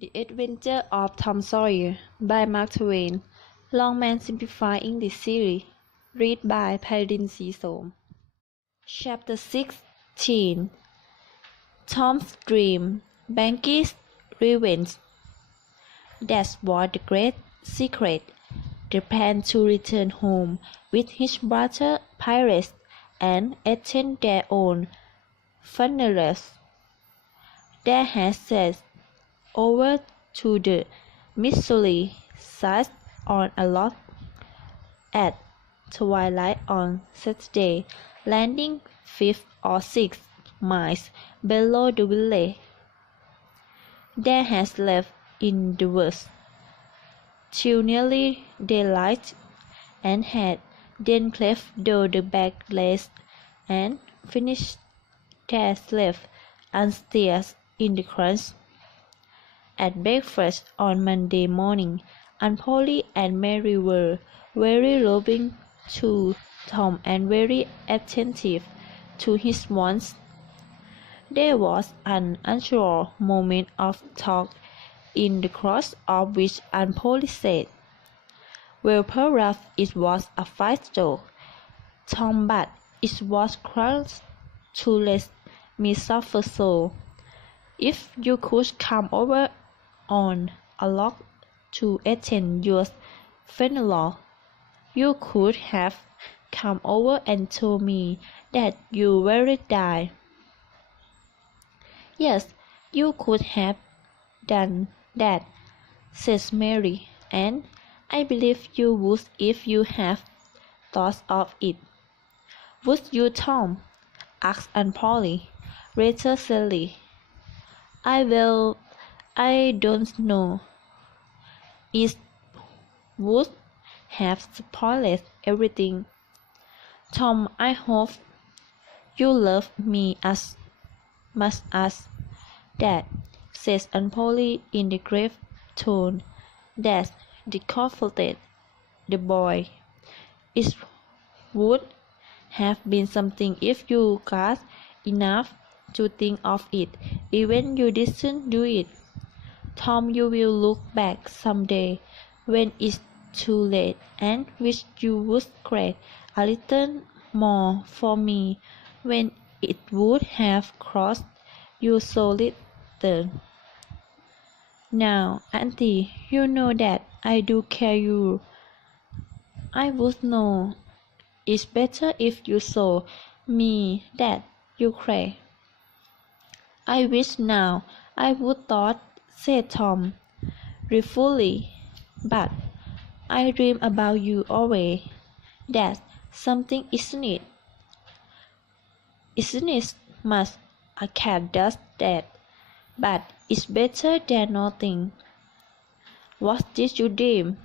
The Adventure of Tom Sawyer by Mark Twain. Long man simplified in this series. Read by Pairin Srisom. Chapter 16. Tom's Dream. Bankie's Revenge. That was the great secret. The plan to return home with his brother Pairin and attend their own funerals. They had set over to the Missouri side on a log at twilight on Saturday, landing 5 or 6 miles below the village. They had slept in the woods till nearly daylight and had then cleft through the back legs and finished their sleep upstairs in the crunch. At breakfast on Monday morning, Aunt Polly and Mary were very loving to Tom and very attentive to his wants. There was an unusual moment of talk, in the course of which Aunt Polly said, "Well, perhaps it was a fight though, Tom, but it was cruel to let me suffer so. If you could come over on a log to attend your funeral, you could have come over and told me that you were dead." "Yes, you could have done that," said Mary, "and I believe you would if you had thought of it." "Would you, Tom?" asked Aunt Polly, rather sadly. I don't know. It would have spoiled everything." "Tom, I hope you love me as much as that," said Aunt Polly in the grave tone that comforted the boy. "It would have been something if you got enough to think of it, even you didn't do it. Tom, you will look back some day when it's too late and wish you would care a little more for me when it would have cost you so little. Now, Auntie, you know that I do care you. I would know it's better if you saw me that you care." "I wish now I would thought," said Tom, ruefully, "but I dream about you always. That's something, isn't it?" "Isn't it much? A cat does that, but it's better than nothing." "What did you dream?"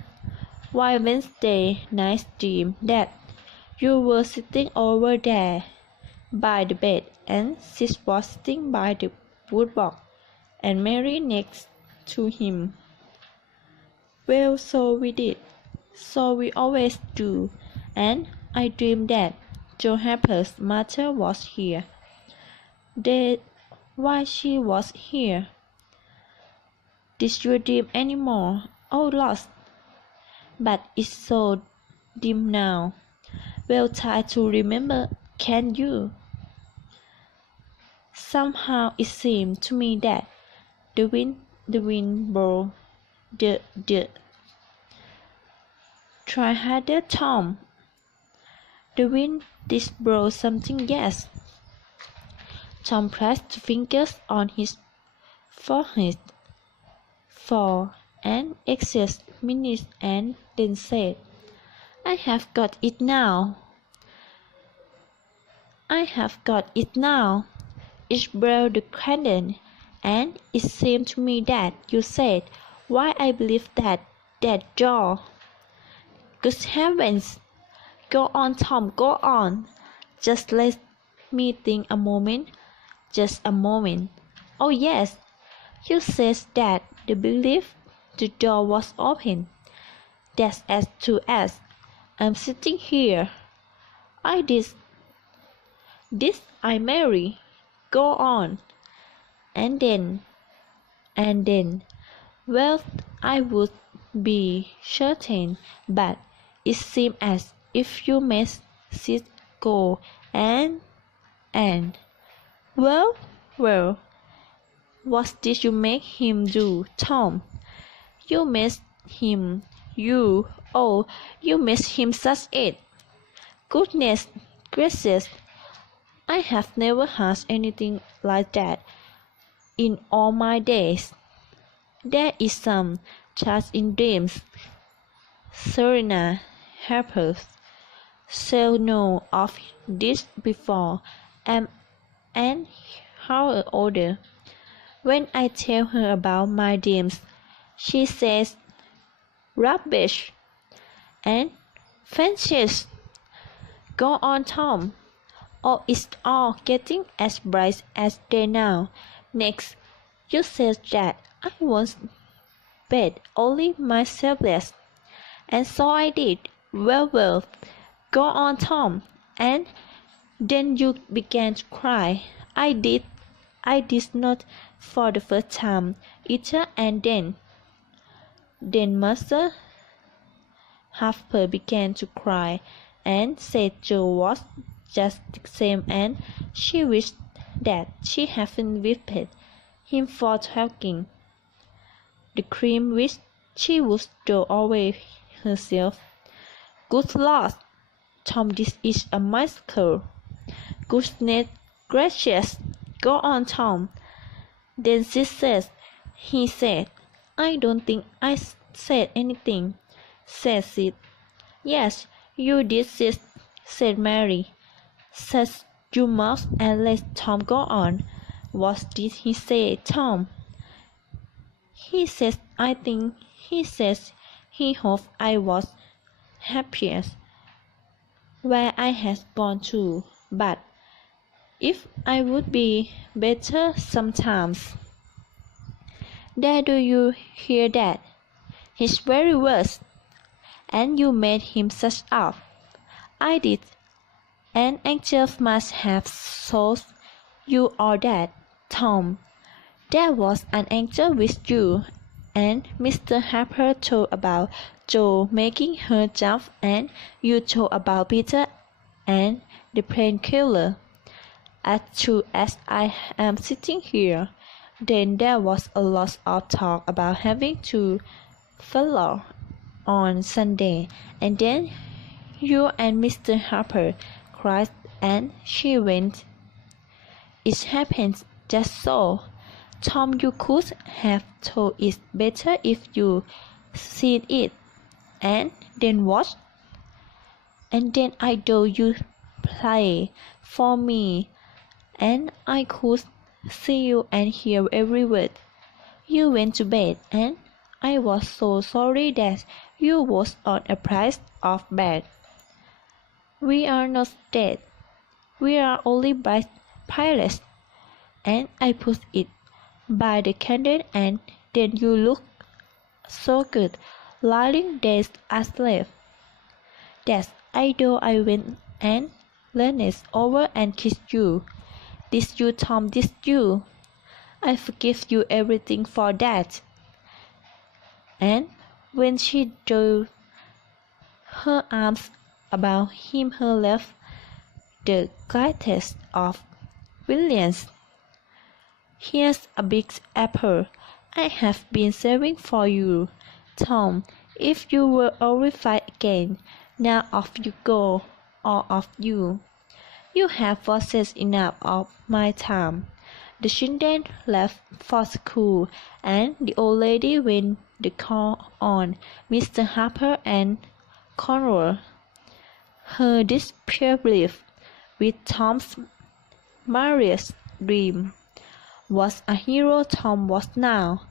"Why, Wednesday night dreamed that you were sitting over there by the bed, and Sis was sitting by the woodbox, and Mary next to him." "Well, so we did. So we always do. And I dreamed that Joe Harper's mother was here. That why she was here." "Did you dream any more?" "Oh, lots. But it's so dim now. Well, try to remember, can you?" "Somehow it seemed to me that the wind blew the Try harder, Tom." "The wind did blow something, yes." Tom pressed fingers on his forehead for an exact minute and then said, "I have got it now. It blew the candle, and it seemed to me that you said, 'Why, I believe that jaw.' Good heavens! Go on, Tom, go on. Just let me think a moment. Just a moment. Oh, yes, you said that the belief the door was open. That's as to as I'm sitting here. I did. This I marry. Go on. And then, Well, I would be certain, but it seems as if you must sit go and well, well, what did you make him do, Tom? You missed him, you missed him such it. Goodness gracious, I have never had anything like that in all my days. There is some chance in dreams. Serena Harper shall know of this before I'm an hour older. When I tell her about my dreams, she says, rubbish and fancies. Go on, Tom. Oh, it's all getting as bright as day now. Next, you said that I was bed only myselfless, and so I did. Well, well, go on, Tom. And then you began to cry. I did not for the first time either, and then Master Harper began to cry, and said Joe was just the same, and she wished that she hadn't whipped him for talking. The cream wished she would throw away herself. Good Lord, Tom, this is a massacre. Goodness gracious, go on, Tom. Then he said, I don't think I said anything, said Sid. Yes, you did, Sid, said Mary. Shut your mouth and let Tom go on. What did he say, Tom? He says he hoped I was happiest where I had gone to, but if I would be better sometimes. There, do you hear that? His very worst. And you made him such up. I did. An angel must have thought you all that, Tom. There was an angel with you, and Mr. Harper told about Joe making her jump, and you told about Peter and the painkiller. As true as I am sitting here, then there was a lot of talk about having to follow on Sunday, and then you and Mr. Harper cried, and she went. It happened just so. Tom, you could have told it better if you seen it. And then what? And then I do you play for me, and I could see you and hear every word. You went to bed, and I was so sorry that you was on a price of bed. We are not dead. We are only bright pirates. And I put it by the candle, and then you look so good, lying there asleep. That I do I went and leaned over and kissed you. Did you, Tom, did you? I forgive you everything for that. And when she drew her arms about him, her left the greatest of Williams. Here's a big apple I have been saving for you, Tom. If you were horrified again, now off you go, all of you. You have wasted enough of my time. The children left for school, and the old lady went the call on Mr. Harper and Conroy. Her disbelief with Tom's marriage dream was a hero Tom was now.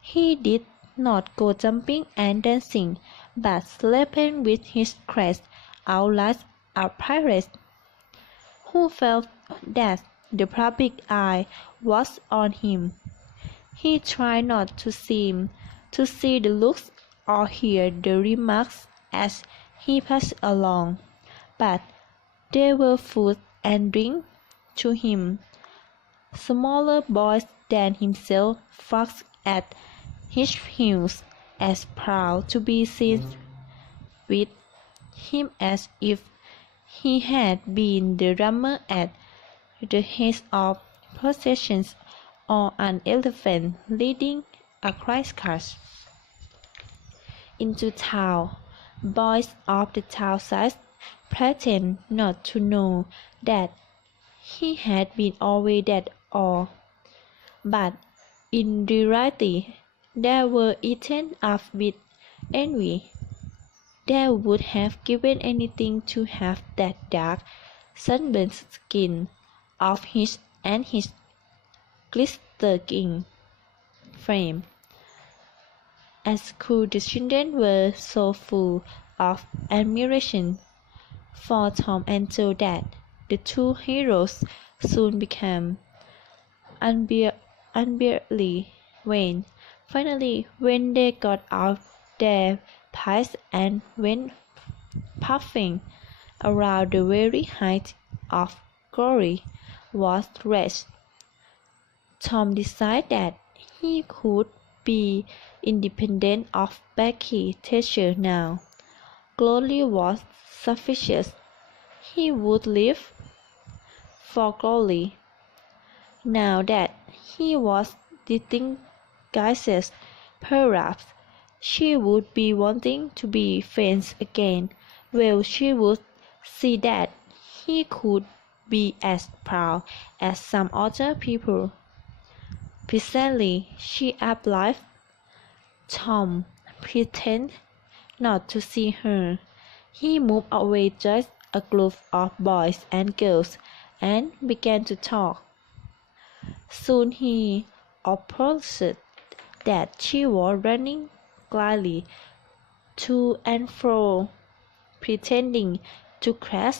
He did not go jumping and dancing, but sleeping with his crest out like a pirate, who felt that the public eye was on him. He tried not to seem to see the looks or hear the remarks as he passed along, but they were food and drink to him. Smaller boys than himself flocked at his heels, as proud to be seen with him as if he had been the drummer at the head of processions or an elephant leading a crisscross into town. Boys of the town side pretend not to know that he had been always that all, but in reality they were eaten up with envy. They would have given anything to have that dark, sunburned skin of his and his glistening frame. As cool the children were so full of admiration for Tom and Joe that the two heroes soon became unbearably vain. Finally, when they got out their pipes and went puffing around, the very height of glory was reached, Tom decided that he could be independent of Becky's teacher now. Glory was sufficient. He would live for glory. Now that he was disguised, perhaps she would be wanting to be friends again. Well, she would see that he could be as proud as some other people. Presently, she applied. Tom pretended not to see her. He moved away just a group of boys and girls and began to talk. Soon he observed that she was running gladly to and fro, pretending to crash,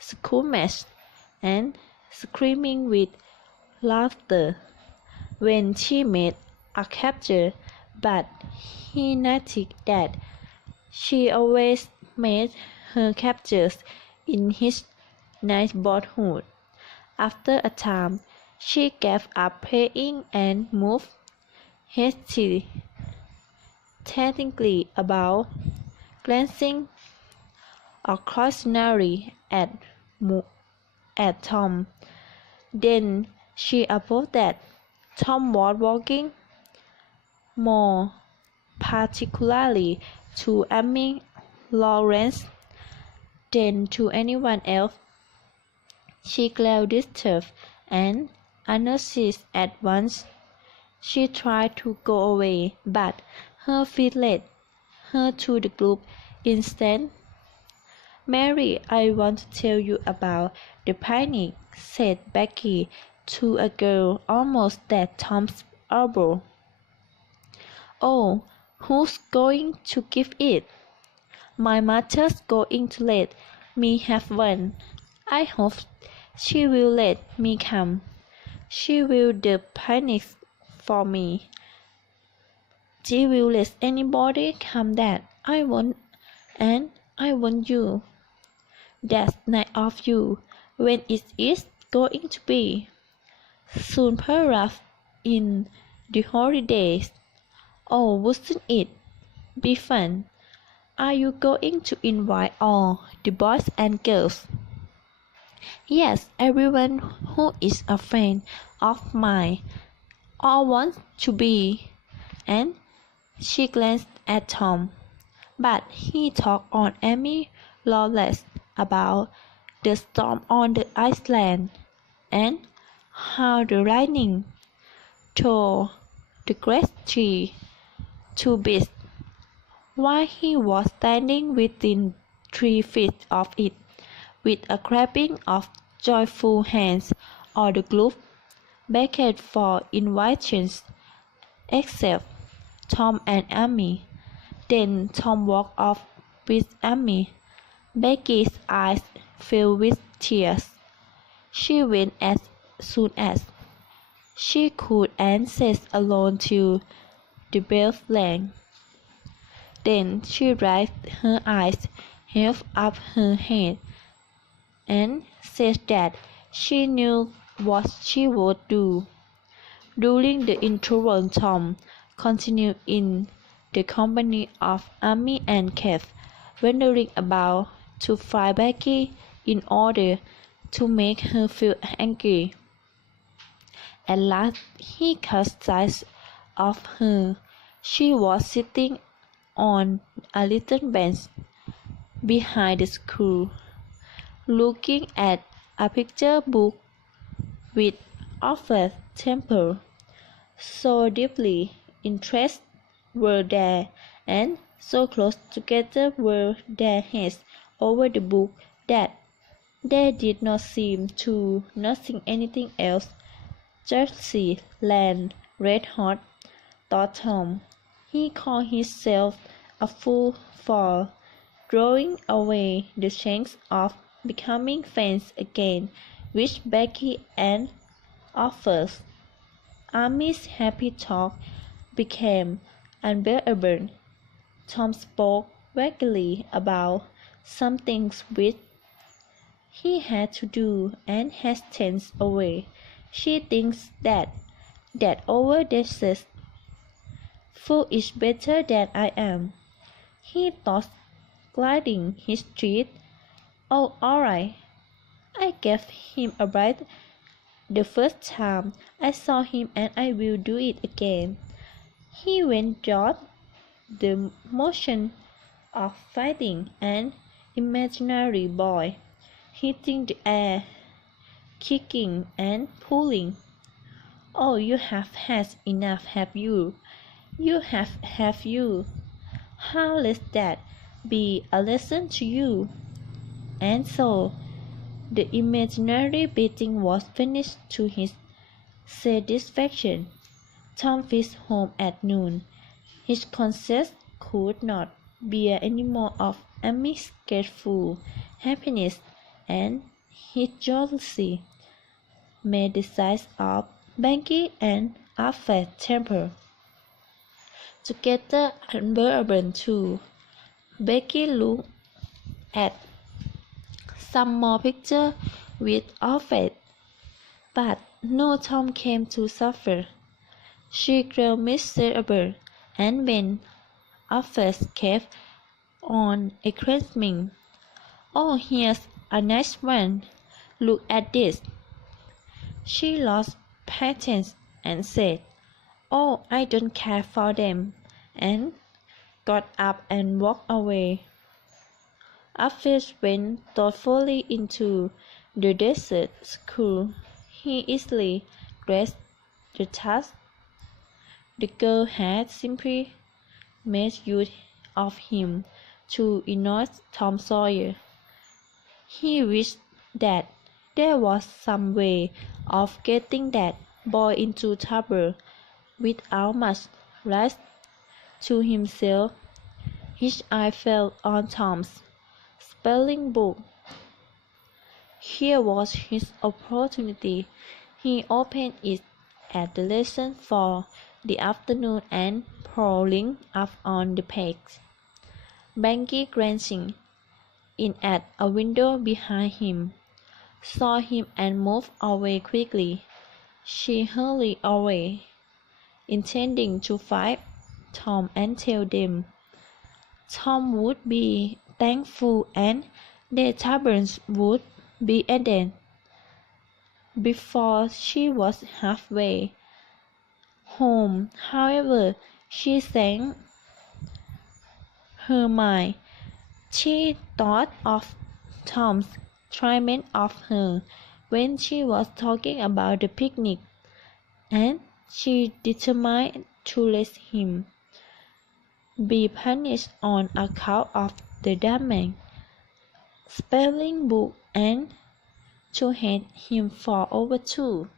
squirmish, and screaming with laughter when she made a capture, but he noticed that she always made her captures in his neighborhood. After a time, she gave up playing and moved hesitatingly about, glancing occasionally at Tom. Then she observed that Tom was walking more particularly to Amy Lawrence than to anyone else. She grew disturbed and anxious at once. She tried to go away, but her feet led her to the group instead. "Mary, I want to tell you about the picnic," said Becky to a girl almost at Tom's elbow. "Oh, who's going to give it?" "My mother's going to let me have one. I hope she will let me come. She will the picnic for me. She will let anybody come that I want, and I want you. That's nice of you. When is it going to be?" "Soon, perhaps in the holidays." "Oh, wouldn't it be fun? Are you going to invite all the boys and girls?" "Yes, everyone who is a friend of mine. All want to be." And she glanced at Tom, but he talked on Amy Lawless about the storm on the island, and how the lightning tore the great tree to bits, while he was standing within 3 feet of it, with a clapping of joyful hands. All the group begged for invitations, except Tom and Amy. Then Tom walked off with Amy. Becky's eyes filled with tears. She went as soon as she could and sat alone till the bell rang. Then she raised her eyes, held up her head, and said that she knew what she would do. During the interval, Tom continued in the company of Amy and Keith, wandering about to find Becky in order to make her feel angry. At last he caught sight of her. She was sitting on a little bench behind the school, looking at a picture book with awful temper. So deeply interested were they, and so close together were their heads over the book, that they did not seem to notice anything else. Jersey land red hot, thought Tom. He called himself a fool for throwing away the chance of becoming friends again with Becky and offers. Amy's happy talk became unbearable. Tom spoke vaguely about some things which he had to do and hastens away. She thinks that over-dressed fool is better than I am, he thought, gliding his teeth. Oh, all right. I gave him a bite the first time I saw him, and I will do it again. He went through the motion of fighting an imaginary boy, hitting the air, kicking and pulling. Oh, you have had enough, have you? You have you? How let that be a lesson to you? And so the imaginary beating was finished to his satisfaction. Tom reached home at noon. His conscience could not bear any more of Amy's grateful happiness, and his jealousy made the sight of Becky and awful temper together unbearable too. Becky looked at some more pictures with awful, but no Tom came to suffer. She grew miserable, and when offers kept on exclaiming, "Oh, here's a nice one! Look at this!" she lost patience and said, "Oh, I don't care for them," and got up and walked away. Alfred went thoughtfully into the desert school. He easily grasped the task. The girl had simply made use of him to annoy Tom Sawyer. He wished that there was some way of getting that boy into trouble without much risk to himself. His eye fell on Tom's spelling book. Here was his opportunity. He opened it at the lesson for the afternoon and prowling up on the page. Becky, glancing in at a window behind him, saw him and moved away quickly. She hurried away, intending to find Tom and tell them. Tom would be thankful, and their taverns would be ended. Before she was halfway home, however, she changed her mind. She thought of Tom's treatment of her when she was talking about the picnic, and she determined to let him be punished on account of the damning spelling book and to hate him for over too.